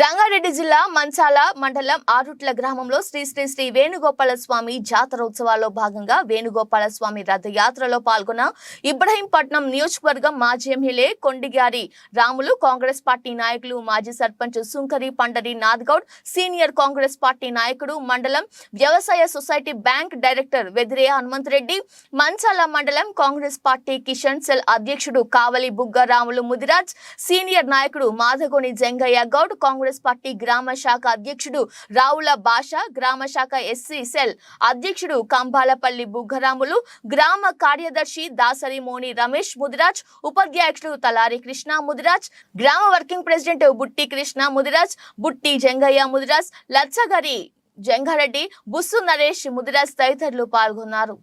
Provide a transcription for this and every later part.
రంగారెడ్డి జిల్లా మంచాల మండలం ఆరుట్ల గ్రామంలో శ్రీ శ్రీ శ్రీ వేణుగోపాల స్వామి జాతరోత్సవాల్లో భాగంగా వేణుగోపాల స్వామి రథయాత్రలో పాల్గొన్న ఇబ్రహీంపట్నం నియోజకవర్గం మాజీ ఎమ్మెల్యే కొండిగారి రాములు, కాంగ్రెస్ పార్టీ నాయకులు, మాజీ సర్పంచ్ సుంకరి పండరి నాథ్గౌడ్, సీనియర్ కాంగ్రెస్ పార్టీ నాయకుడు, మండలం వ్యవసాయ society bank director Vedire Hanumanthareddy, Manchala మండలం కాంగ్రెస్ పార్టీ కిషన్ సెల్ అధ్యక్షుడు కావలి బుగ్గ రాములు ముదిరాజ్, సీనియర్ నాయకుడు మాధగోని జంగయ్య గౌడ్, కాంగ్రెస్ పార్టీ గ్రామ శాఖ అధ్యక్షుడు రావుల భాష, గ్రామ శాఖ ఎస్సీ సెల్ అధ్యక్షుడు కంబాలపల్లి బుగ్గరాములు, గ్రామ కార్యదర్శి దాసరి మోని రమేష్ ముదిరాజ్, ఉపాధ్యక్షుడు తలారి కృష్ణ ముదిరాజ్, గ్రామ వర్కింగ్ ప్రెసిడెంట్ బుట్టి కృష్ణ ముదిరాజ్, బుట్టి జంగయ్య ముదిరాజ్, లచ్చగరి జంగారెడ్డి, బుస్సు నరేష్ ముదిరాజ్ తదితరులు పాల్గొన్నారు.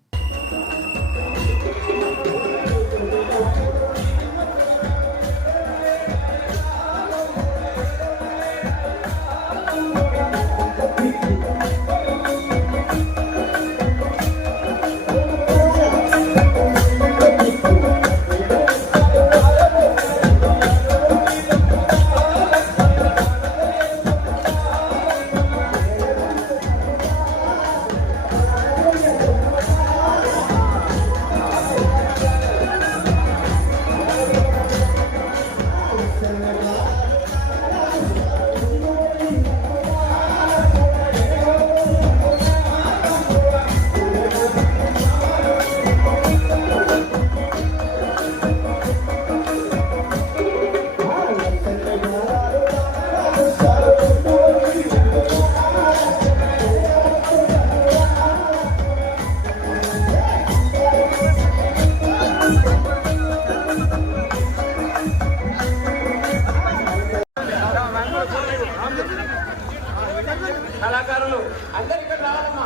కళాకారులు అందరి ఇక్కడ రావాలమ్మా.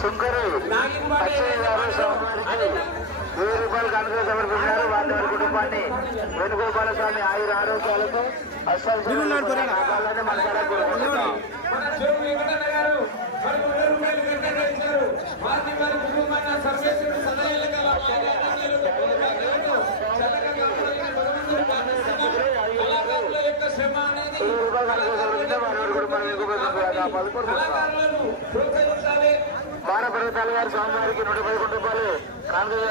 సుంకరు ₹1000 కానుకలు సమర్పించారు. వారి కుటుంబాన్ని వేణుగోపాల స్వామి ఆయుర ఆరోగ్యాలతో బాణపర్వతాలు గారు స్వామివారికి ₹111 కానుకగా